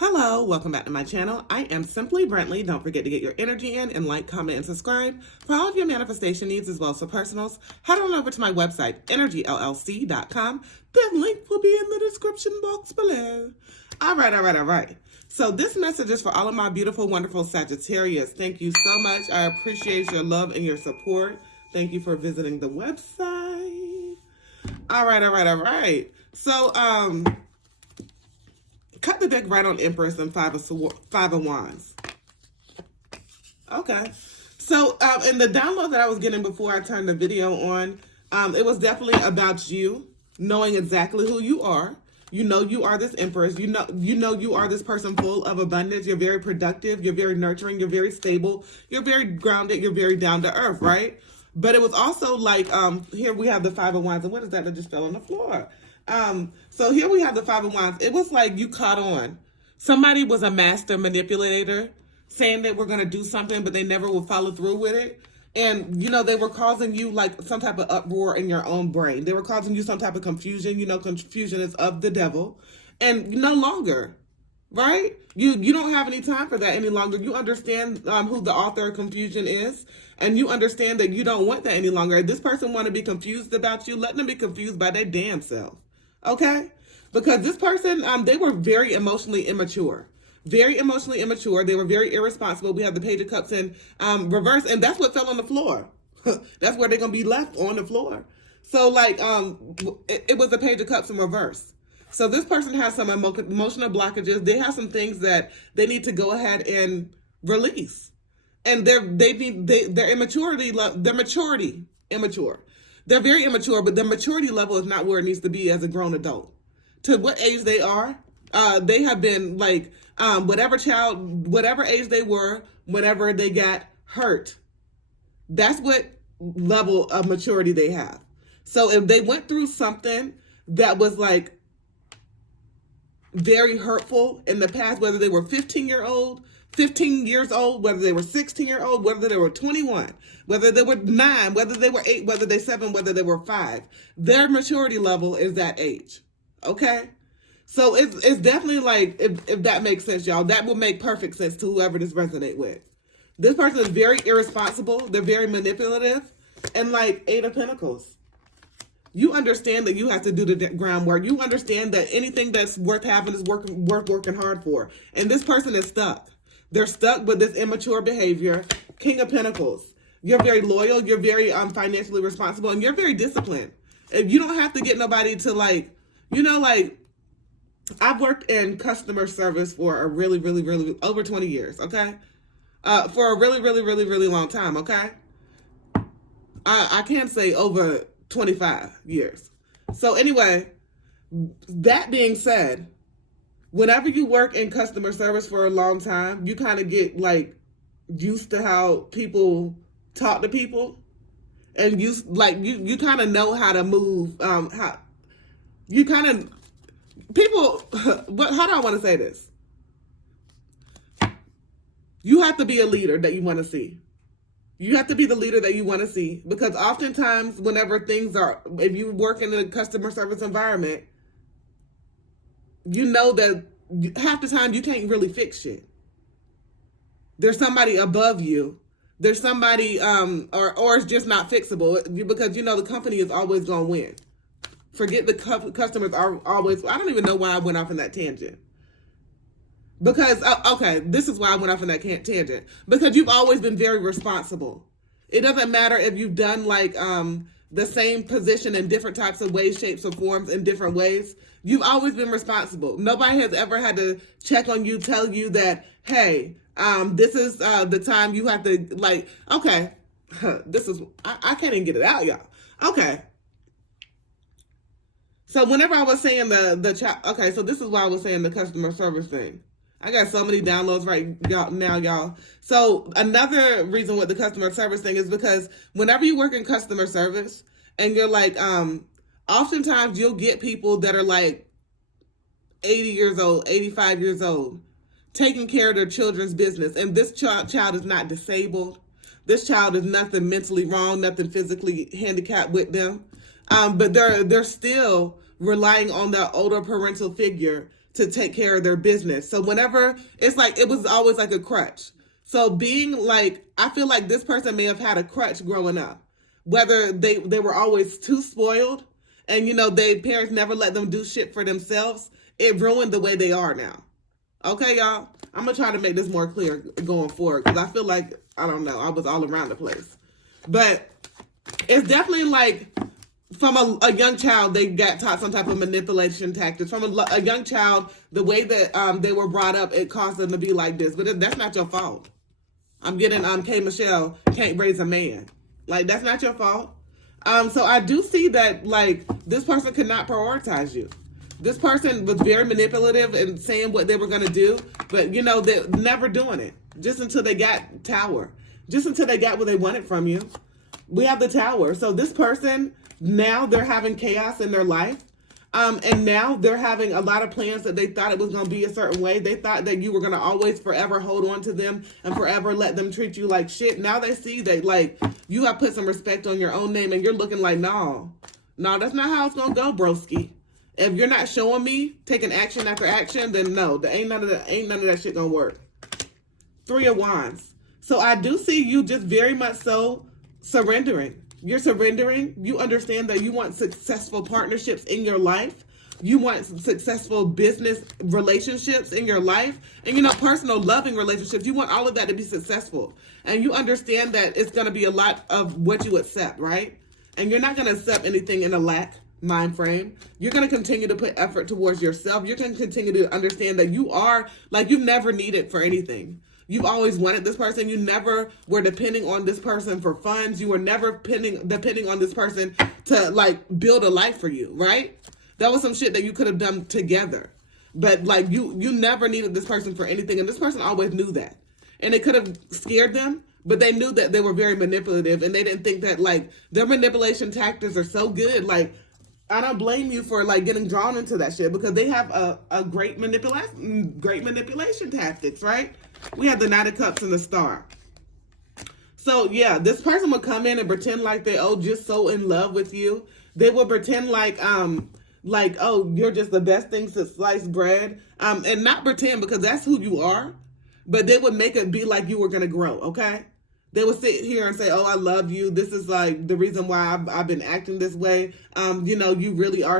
Hello, welcome back to my channel. I am Simply Brentley. Don't forget to get your energy in and like, comment, and subscribe. For all of your manifestation needs as well as for personals, head on over to my website, energyllc.com. The link will be in the description box below. All right. So this message is for all of my beautiful, wonderful Sagittarius. Thank you so much. I appreciate your love and your support. Thank you for visiting the website. All right. So, cut the deck right on Empress and Five of Wands. Okay. So, in the download that I was getting before I turned the video on, it was definitely about you knowing exactly who you are. You know you are this Empress. You know you are this person full of abundance. You're very productive. You're very nurturing. You're very stable. You're very grounded. You're very down to earth, right? But it was also like, here we have the Five of Wands. And what is that just fell on the floor? So here we have the Five of Wands. It was like you caught on. Somebody was a master manipulator saying that we're going to do something, but they never will follow through with it. And, you know, they were causing you like some type of uproar in your own brain. They were causing you some type of confusion. You know, confusion is of the devil. And no longer, right? You don't have any time for that any longer. You understand who the author of confusion is. And you understand that you don't want that any longer. If this person want to be confused about you, let them be confused by their damn self. Okay? Because this person, they were very emotionally immature. Very emotionally immature. They were very irresponsible. We have the Page of Cups in reverse, and that's what fell on the floor. That's where they're going to be left, on the floor. So, like, it was the Page of Cups in reverse. So this person has some emotional blockages. They have some things that they need to go ahead and release. And their immaturity, immature. They're very immature, but their maturity level is not where it needs to be as a grown adult. To what age they are, they have been like, whatever age they were, whenever they got hurt, that's what level of maturity they have. So if they went through something that was like very hurtful in the past, whether they were 15 years old, whether they were 16-year-old, whether they were 21, whether they were 9, whether they were 8, whether they 7, whether they were 5, their maturity level is that age. Okay? So it's definitely like, if that makes sense, y'all, that will make perfect sense to whoever this resonates with. This person is very irresponsible. They're very manipulative. And like 8 of Pentacles. You understand that you have to do the groundwork. You understand that anything that's worth having is worth working hard for. And this person is stuck. They're stuck with this immature behavior. King of Pentacles. You're very loyal. You're very financially responsible. And you're very disciplined. If you don't have to get nobody to like, you know, like, I've worked in customer service for a really over 20 years, okay? For a really long time, okay? I can't say over 25 years. So anyway, that being said, whenever you work in customer service for a long time, you kind of get like used to how people talk to people, and you kind of know how to move. How do I want to say this? You have to be a leader that you want to see. You have to be the leader that you want to see, because oftentimes whenever if you work in a customer service environment, you know that half the time you can't really fix shit. There's somebody above you. There's somebody, or it's just not fixable, because you know the company is always going to win. Forget the customers are always, I don't even know why I went off on that tangent. Because, okay, this is why I went off on that tangent. Because you've always been very responsible. It doesn't matter if you've done like the same position in different types of ways, shapes, or forms in different ways. You've always been responsible. Nobody has ever had to check on you, tell you that, hey, this is the time you have to, like, okay, this is, I can't even get it out, y'all. Okay. So whenever I was saying okay, so this is why I was saying the customer service thing. I got so many downloads right now, y'all. So another reason with the customer service thing is because whenever you work in customer service and you're like, oftentimes you'll get people that are like 80 years old, 85 years old, taking care of their children's business. And this child is not disabled. This child is nothing mentally wrong, nothing physically handicapped with them. But they're still relying on that older parental figure to take care of their business. So whenever, it's like, it was always like a crutch. So being like, I feel like this person may have had a crutch growing up. Whether they were always too spoiled and, you know, their parents never let them do shit for themselves. It ruined the way they are now. Okay, y'all? I'm going to try to make this more clear going forward because I feel like, I don't know, I was all around the place. But it's definitely like from a young child, they got taught some type of manipulation tactics. From a young child, the way that they were brought up, it caused them to be like this. But that's not your fault. I'm getting K. Michelle can't raise a man. Like, that's not your fault. So I do see that, like, this person could not prioritize you. This person was very manipulative and saying what they were going to do, but, you know, they're never doing it. Just until they got Tower. Just until they got what they wanted from you. We have the Tower. So this person, now they're having chaos in their life. And now they're having a lot of plans that they thought it was going to be a certain way. They thought that you were going to always forever hold on to them and forever let them treat you like shit. Now they see that, like, you have put some respect on your own name and you're looking like, no, that's not how it's going to go, broski. If you're not showing me, taking action after action, then no, ain't none of that shit going to work. 3 of Wands. So I do see you just very much so surrendering. You're surrendering. You understand that you want successful partnerships in your life. You want successful business relationships in your life. And, you know, personal loving relationships. You want all of that to be successful. And you understand that it's going to be a lot of what you accept, right? And you're not going to accept anything in a lack mind frame. You're going to continue to put effort towards yourself. You're going to continue to understand that you are, like, you've never needed for anything. You've always wanted this person. You never were depending on this person for funds. You were never depending on this person to, like, build a life for you, right? That was some shit that you could have done together. But, like, you never needed this person for anything. And this person always knew that. And it could have scared them, but they knew that they were very manipulative. And they didn't think that, like, their manipulation tactics are so good. Like, I don't blame you for, like, getting drawn into that shit because they have a great manipulation tactics, right? We have the Knight of Cups and the Star. So, yeah, this person would come in and pretend like they're, just so in love with you. They would pretend like, oh, you're just the best thing since sliced bread. And not pretend because that's who you are. But they would make it be like you were going to grow, okay? They would sit here and say, oh, I love you. This is, like, the reason why I've been acting this way. You know, you really are